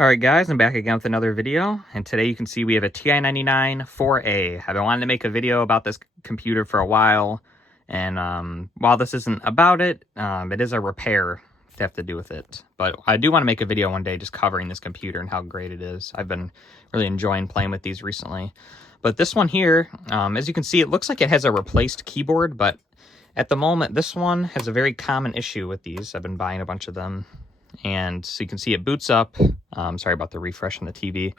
Alright guys, I'm back again with another video, and today you can see we have a TI-99 4A. I've been wanting to make a video about this computer for a while, and while this isn't about it, it is a repair to have to do with it. But I do want to make a video one day just covering this computer and how great it is. I've been really enjoying playing with these recently. But this one here, as you can see, it looks like it has a replaced keyboard, but at the moment, this one has a very common issue with these. I've been buying a bunch of them. And so you can see it boots up. Sorry about the refresh on the TV.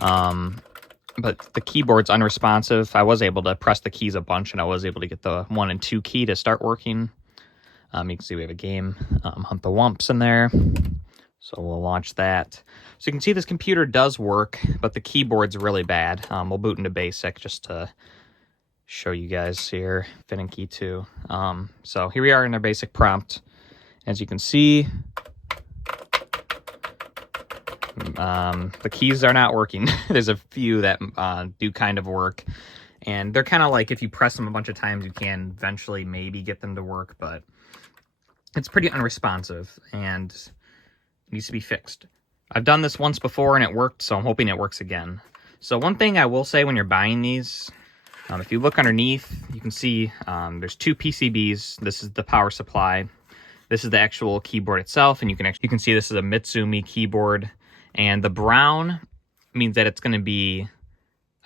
But the keyboard's unresponsive. I was able to press the keys a bunch, and I was able to get the 1 and 2 key to start working. You can see we have a game, Hunt the Wumps, in there. So we'll launch that. So you can see this computer does work, but the keyboard's really bad. We'll boot into basic just to show you guys here. Fin and key 2. So here we are in our basic prompt. As you can see, the keys are not working. There's a few that do kind of work, and they're kind of like if you press them a bunch of times, you can eventually maybe get them to work, but it's pretty unresponsive and needs to be fixed. I've done this once before and it worked, so I'm hoping it works again. So one thing I will say when you're buying these, if you look underneath, you can see there's 2 PCBs. This is the power supply. This is the actual keyboard itself, and you can see this is a Mitsumi keyboard. And the brown means that it's going to be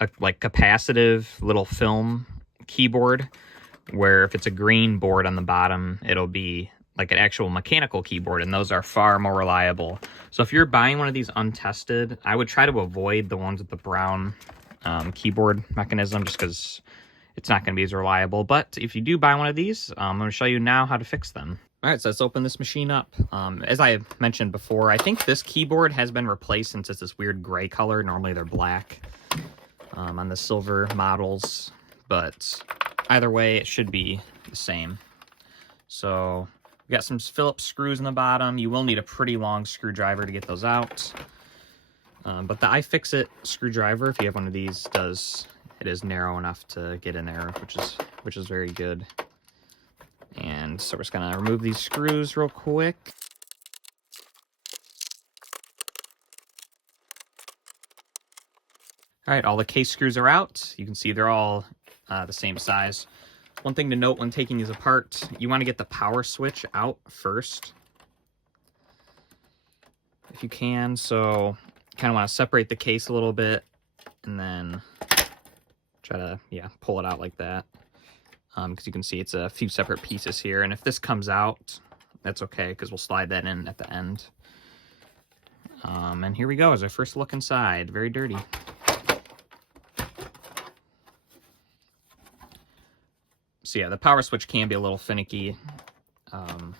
a like capacitive little film keyboard, where if it's a green board on the bottom, it'll be like an actual mechanical keyboard, and those are far more reliable. So if you're buying one of these untested, I would try to avoid the ones with the brown keyboard mechanism, just because it's not going to be as reliable. But if you do buy one of these, I'm going to show you now how to fix them. All right, so let's open this machine up. As I mentioned before, I think this keyboard has been replaced since it's this weird gray color. Normally they're black on the silver models, but either way, it should be the same. So we got some Phillips screws in the bottom. You will need a pretty long screwdriver to get those out. But the iFixit screwdriver, if you have one of these, it is narrow enough to get in there, which is very good. And so we're just going to remove these screws real quick. All right, all the case screws are out. You can see they're all the same size. One thing to note when taking these apart, you want to get the power switch out first, if you can. So kind of want to separate the case a little bit and then try to, pull it out like that. Because you can see it's a few separate pieces here, and if this comes out, that's okay, because we'll slide that in at the end. And here we go, as our first look inside. Very dirty. So yeah, the power switch can be a little finicky. You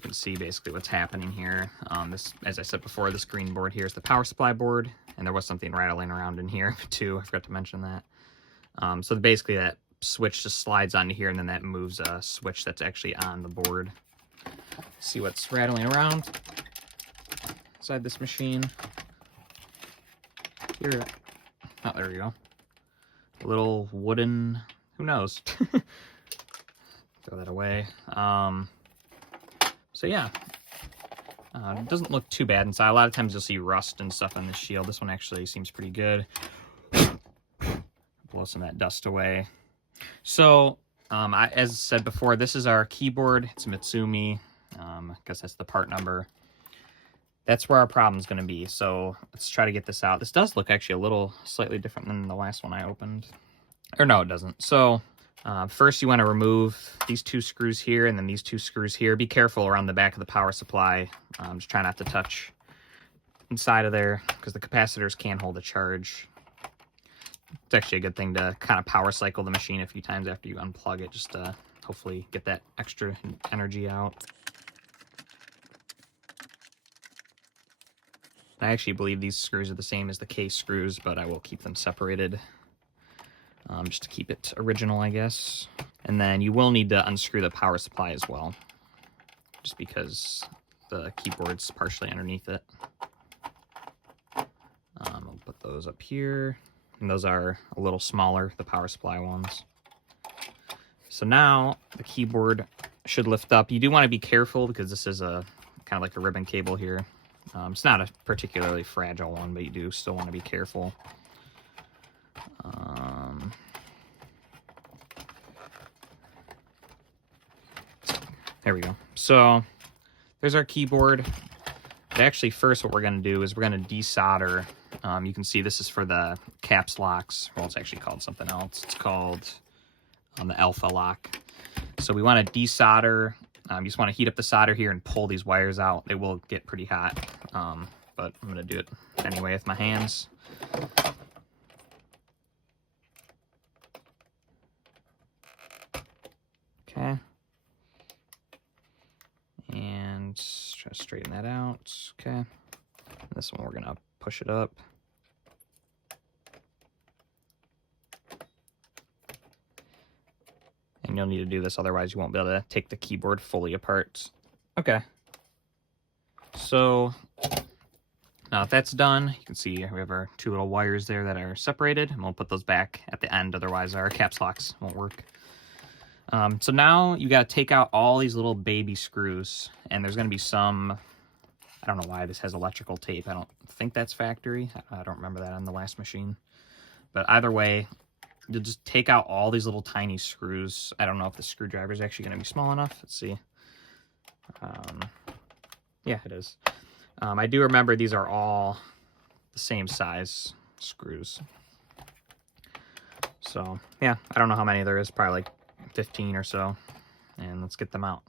can see basically what's happening here. This, as I said before, this green board here is the power supply board, and there was something rattling around in here too. I forgot to mention that. So basically that switch just slides onto here, and then that moves a switch that's actually on the board. See what's rattling around inside this machine. Here, oh, there we go. A little wooden, who knows? Throw that away. So yeah, it doesn't look too bad inside. A lot of times you'll see rust and stuff on the shield. This one actually seems pretty good. Blow some of that dust away. So, as I said before, this is our keyboard. It's a Mitsumi. I guess that's the part number. That's where our problem's going to be. So let's try to get this out. This does look actually a little slightly different than the last one I opened. Or no, it doesn't. So first you want to remove these 2 screws here and then these 2 screws here. Be careful around the back of the power supply. Just try not to touch inside of there, because the capacitors can hold a charge. It's actually a good thing to kind of power cycle the machine a few times after you unplug it, just to hopefully get that extra energy out. I actually believe these screws are the same as the case screws, but I will keep them separated just to keep it original, I guess. And then you will need to unscrew the power supply as well, just because the keyboard's partially underneath it. I'll put those up here. And those are a little smaller, the power supply ones. So now the keyboard should lift up. You do want to be careful because this is a kind of like a ribbon cable here. It's not a particularly fragile one, but you do still want to be careful. There we go. So there's our keyboard. But actually, first what we're going to do is we're going to desolder. You can see this is for the caps locks. Well, it's actually called something else. It's called the alpha lock. So we want to desolder. You just want to heat up the solder here and pull these wires out. They will get pretty hot, but I'm going to do it anyway with my hands. Okay. And try to straighten that out. Okay. This one we're going to push it up. And you'll need to do this, otherwise you won't be able to take the keyboard fully apart. Okay. So now if that's done, you can see we have our two little wires there that are separated, and we'll put those back at the end, otherwise our caps locks won't work. So now you got to take out all these little baby screws, and there's going to be some, I don't know why this has electrical tape. I don't think that's factory. I don't remember that on the last machine. But either way, you'll just take out all these little tiny screws. I don't know if the screwdriver is actually going to be small enough. Let's see. Yeah, it is. I do remember these are all the same size screws. So, yeah, I don't know how many there is. Probably like 15 or so. And let's get them out.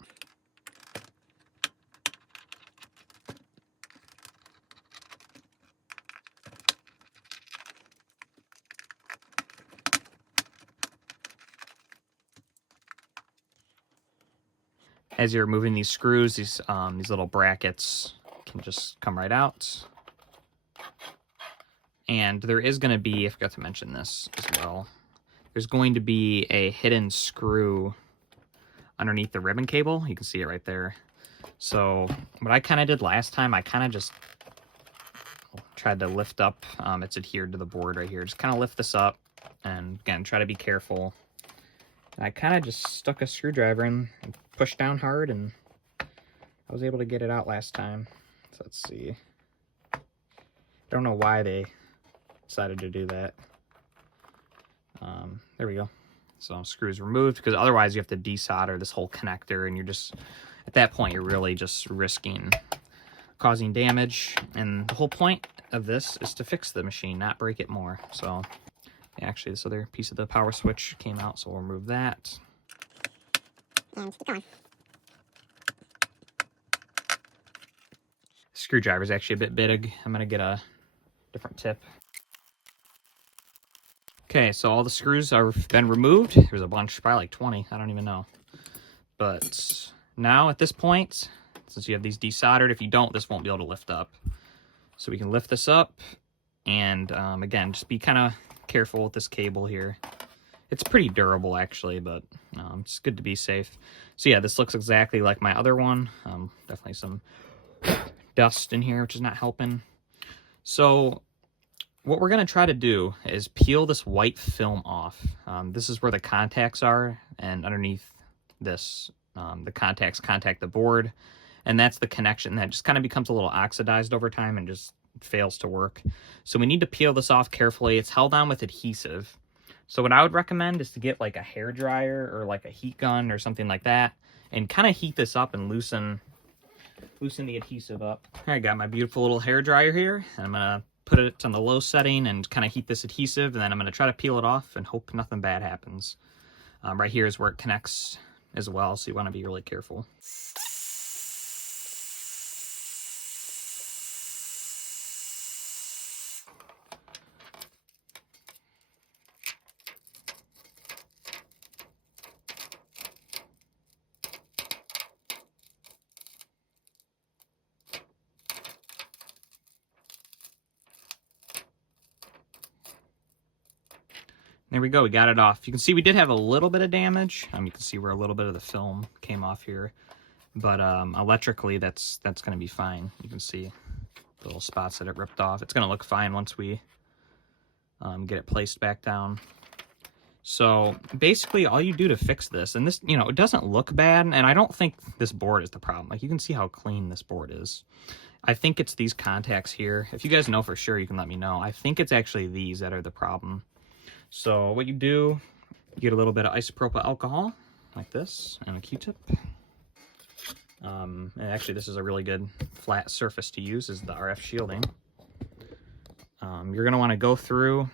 As you're removing these screws, these little brackets can just come right out. And there is going to be, I forgot to mention this as well, there's going to be a hidden screw underneath the ribbon cable. You can see it right there. So what I kind of did last time, I kind of just tried to lift up. It's adhered to the board right here. Just kind of lift this up, and again, try to be careful. I kind of just stuck a screwdriver in and pushed down hard, and I was able to get it out last time. So let's see. I don't know why they decided to do that. There we go. So screws removed, because otherwise you have to desolder this whole connector, and you're just, at that point, you're really just risking causing damage. And the whole point of this is to fix the machine, not break it more. So actually, this other piece of the power switch came out, so we'll remove that. And keep going. Screwdriver is actually a bit big. I'm going to get a different tip. Okay, so all the screws have been removed. There's a bunch, probably like 20, I don't even know. But now at this point, since you have these desoldered, if you don't, this won't be able to lift up. So we can lift this up, and again, just be kind of careful with this cable here. It's pretty durable actually, but it's good to be safe. So yeah, this looks exactly like my other one. Definitely some dust in here, which is not helping. So what we're going to try to do is peel this white film off. This is where the contacts are, and underneath this, the contacts contact the board, and that's the connection that just kind of becomes a little oxidized over time and just fails to work. So we need to peel this off carefully. It's held on with adhesive. So what I would recommend is to get like a hair dryer or like a heat gun or something like that, and kind of heat this up and loosen the adhesive up. I got my beautiful little hair dryer here, and I'm gonna put it on the low setting and kind of heat this adhesive, and then I'm gonna try to peel it off and hope nothing bad happens. Right here is where it connects as well, so you want to be really careful. There we go, we got it off. You can see we did have a little bit of damage. You can see where a little bit of the film came off here. But electrically, that's going to be fine. You can see the little spots that it ripped off. It's going to look fine once we get it placed back down. So basically, all you do to fix this, and this, you know, it doesn't look bad, and I don't think this board is the problem. Like, you can see how clean this board is. I think it's these contacts here. If you guys know for sure, you can let me know. I think it's actually these that are the problem. So what you do, you get a little bit of isopropyl alcohol, like this, and a Q-tip. And actually, this is a really good flat surface to use, is the RF shielding. You're going to want to go through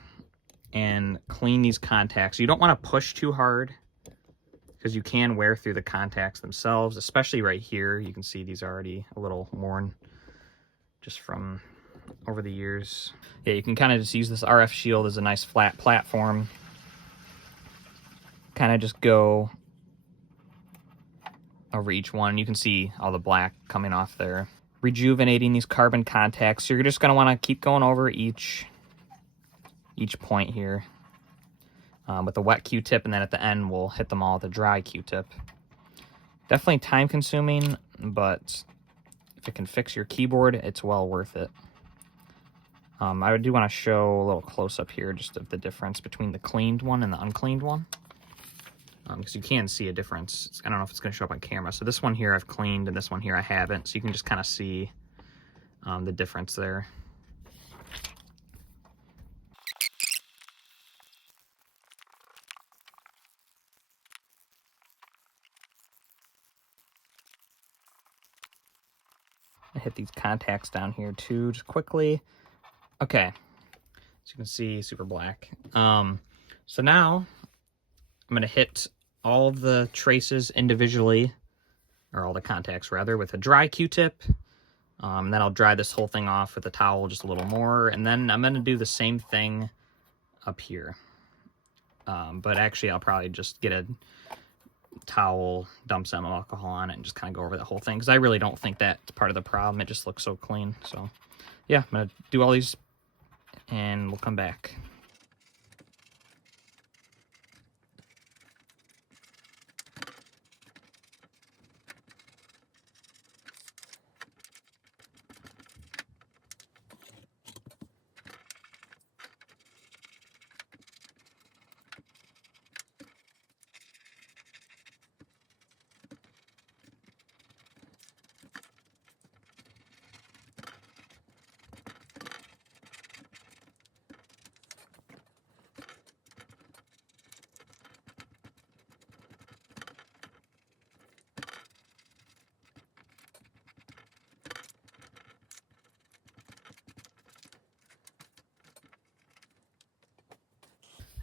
and clean these contacts. You don't want to push too hard, because you can wear through the contacts themselves, especially right here. You can see these are already a little worn just from over the years. Yeah, you can kind of just use this RF shield as a nice flat platform. Kind of just go over each one. You can see all the black coming off there. Rejuvenating these carbon contacts. So you're just going to want to keep going over each point here with a wet Q-tip, and then at the end we'll hit them all with a dry Q-tip. Definitely time consuming, but if it can fix your keyboard, it's well worth it. I do want to show a little close-up here just of the difference between the cleaned one and the uncleaned one. Because you can see a difference. I don't know if it's going to show up on camera. So this one here I've cleaned, and this one here I haven't. So you can just kind of see the difference there. I hit these contacts down here too, just quickly. Okay, so you can see super black. So now I'm going to hit all of the traces individually, or all the contacts rather, with a dry Q-tip. Then I'll dry this whole thing off with a towel just a little more, and then I'm going to do the same thing up here. But actually I'll probably just get a towel, dump some alcohol on it, and just kind of go over the whole thing, because I really don't think that's part of the problem. It just looks so clean. So yeah, I'm going to do all these, and we'll come back.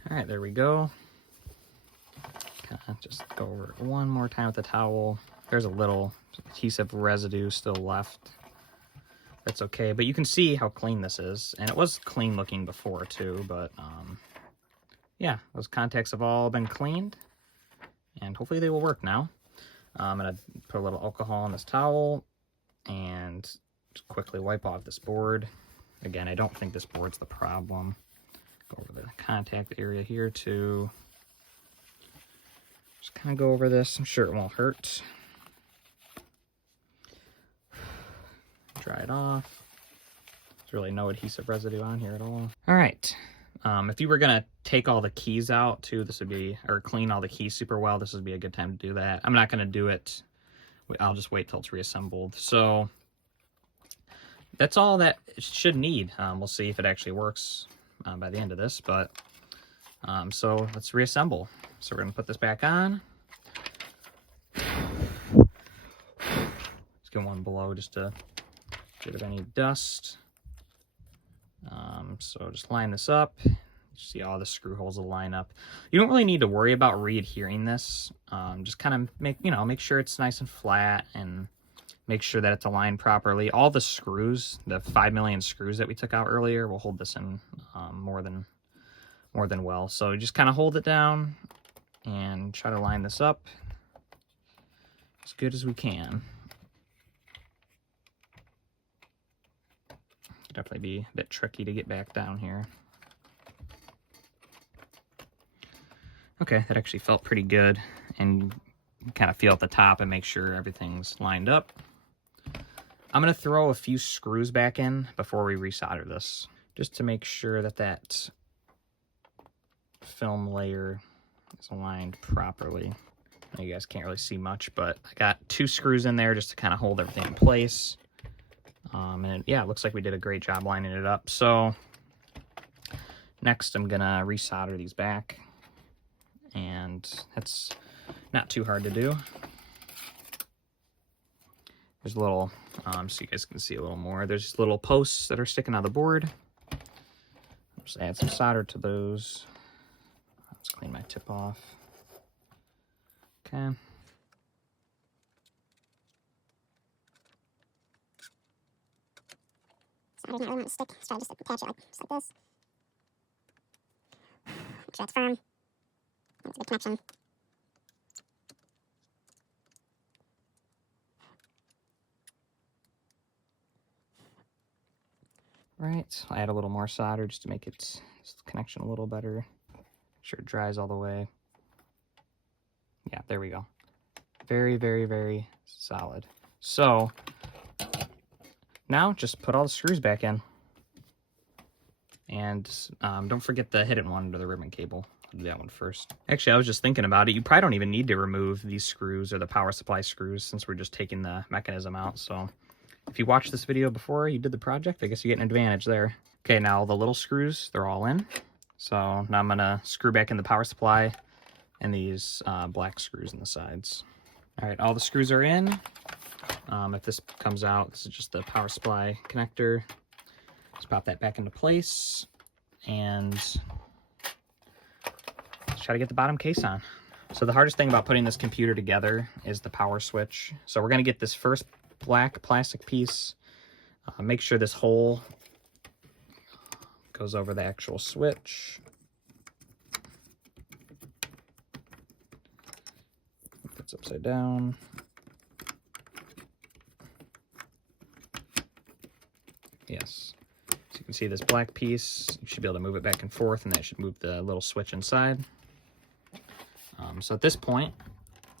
All right, there we go. Kind of just go over it one more time with the towel. There's a little adhesive residue still left. That's okay, but you can see how clean this is. And it was clean looking before too, but yeah, those contacts have all been cleaned, and hopefully they will work now. I'm gonna put a little alcohol on this towel and just quickly wipe off this board. Again, I don't think this board's the problem. Go over the contact area here too. Just kind of go over this. I'm sure it won't hurt. Dry it off. There's really no adhesive residue on here at all. All right. If you were gonna take all the keys out too, this would be, or clean all the keys super well, this would be a good time to do that. I'm not gonna do it. I'll just wait till it's reassembled. So that's all that it should need. We'll see if it actually works by the end of this, but so let's reassemble. So we're gonna put this back on. Let's get one below just to get rid of any dust. So just line this up. You see all the screw holes will line up. You don't really need to worry about re-adhering this. Just kind of make sure it's nice and flat, and make sure that it's aligned properly. All the screws, the 5 million screws that we took out earlier, will hold this in more than well. So just kind of hold it down and try to line this up as good as we can. Definitely be a bit tricky to get back down here. Okay, that actually felt pretty good, and kind of feel at the top and make sure everything's lined up. I'm going to throw a few screws back in before we resolder this, just to make sure that that film layer is aligned properly. I know you guys can't really see much, but I got 2 screws in there just to kind of hold everything in place. And yeah, it looks like we did a great job lining it up. So next I'm gonna resolder these back, and that's not too hard to do. There's a little, so you guys can see a little more, there's little posts that are sticking out of the board. Just add some solder to those. Let's clean my tip off. Okay. Solder's not really wanting to stick, so I just attach it just like this. Make sure that's firm. That's a good connection. Right, I'll add a little more solder just to make its connection a little better. Make sure it dries all the way. Yeah, there we go. Very, very, very solid. So now just put all the screws back in. And don't forget the hidden one under the ribbon cable. I'll do that one first. Actually, I was just thinking about it. You probably don't even need to remove these screws or the power supply screws since we're just taking the mechanism out. So if you watched this video before you did the project, I guess you get an advantage there. Okay, now the little screws, they're all in. So now I'm gonna screw back in the power supply and these black screws in the sides. All right, all the screws are in. If this comes out, this is just the power supply connector. Just pop that back into place and try to get the bottom case on. So the hardest thing about putting this computer together is the power switch. So we're gonna get this first black plastic piece. Make sure this hole goes over the actual switch. It's upside down. Yes. So you can see this black piece. You should be able to move it back and forth, and that should move the little switch inside. So at this point,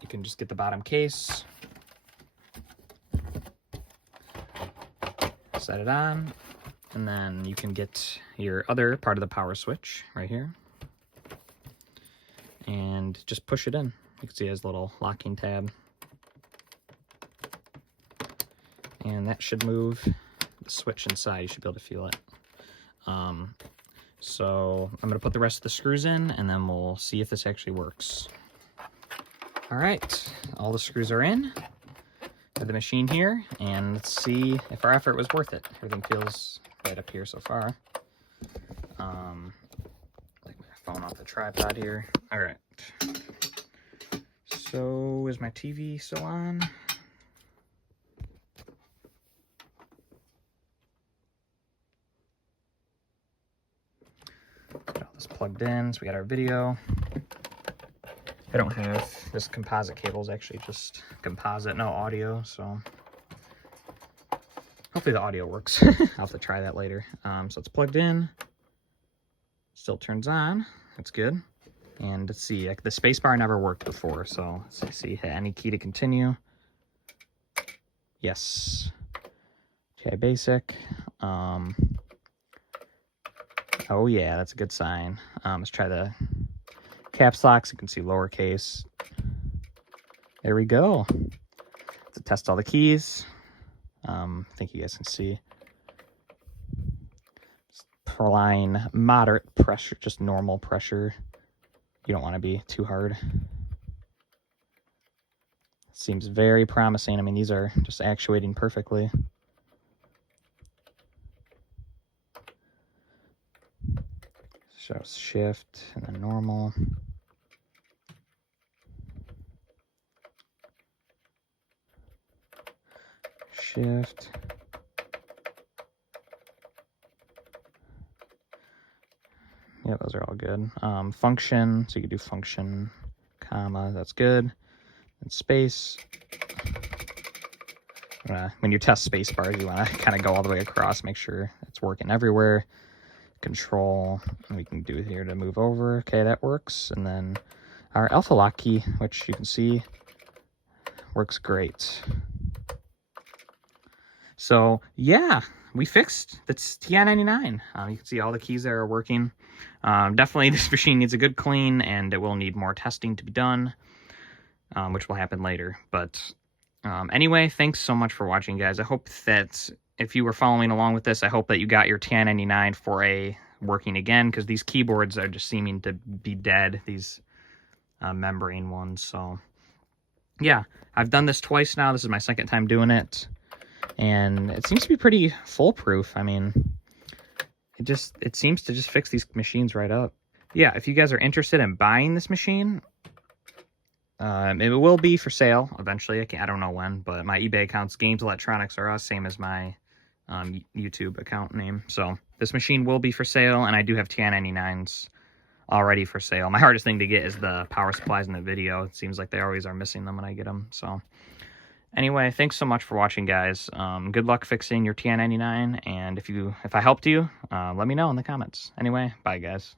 you can just get the bottom case, set it on, and then you can get your other part of the power switch right here, and just push it in. You can see it has a little locking tab, and that should move the switch inside. You should be able to feel it. So I'm going to put the rest of the screws in, and then we'll see if this actually works. All right, all the screws are in to the machine here, and let's see if our effort was worth it. Everything feels right up here so far. Like my phone off the tripod here. All right. So is my TV still on? Got all this plugged in, so we got our video. I don't have this composite cable, is actually just composite, no audio, so hopefully the audio works. I'll have to try that later. So it's plugged in, still turns on, that's good. And let's see, the spacebar never worked before, so let's see, hit any key to continue. Yes. TI basic. Oh yeah, that's a good sign. Let's try the caps lock so you can see lowercase. There we go. To test all the keys. I think you guys can see. Applying moderate pressure, just normal pressure. You don't want to be too hard. Seems very promising. I mean, these are just actuating perfectly. So shift and then normal. Shift. Yeah, those are all good. Function, so you can do function, comma, that's good. And space. When you test space bars, you want to kind of go all the way across, make sure it's working everywhere. Control, we can do here to move over. Okay, that works. And then our alpha lock key, which you can see works great. So yeah, we fixed the TI-99. You can see all the keys there are working. Definitely this machine needs a good clean, and it will need more testing to be done, which will happen later. But anyway, thanks so much for watching, guys. I hope that if you were following along with this, I hope that you got your TI-99 4A working again, because these keyboards are just seeming to be dead, these membrane ones. So yeah, I've done this twice now. This is my second time doing it, and it seems to be pretty foolproof. I mean, it seems to just fix these machines right up. Yeah, if you guys are interested in buying this machine, it will be for sale eventually. I don't know when, but my eBay account's Games Electronics R Us, same as my YouTube account name. So this machine will be for sale, and I do have TI99s already for sale. My hardest thing to get is the power supplies in the video. It seems like they always are missing them when I get them. So anyway, thanks so much for watching, guys. Good luck fixing your TI99, and if I helped you, let me know in the comments. Anyway, bye, guys.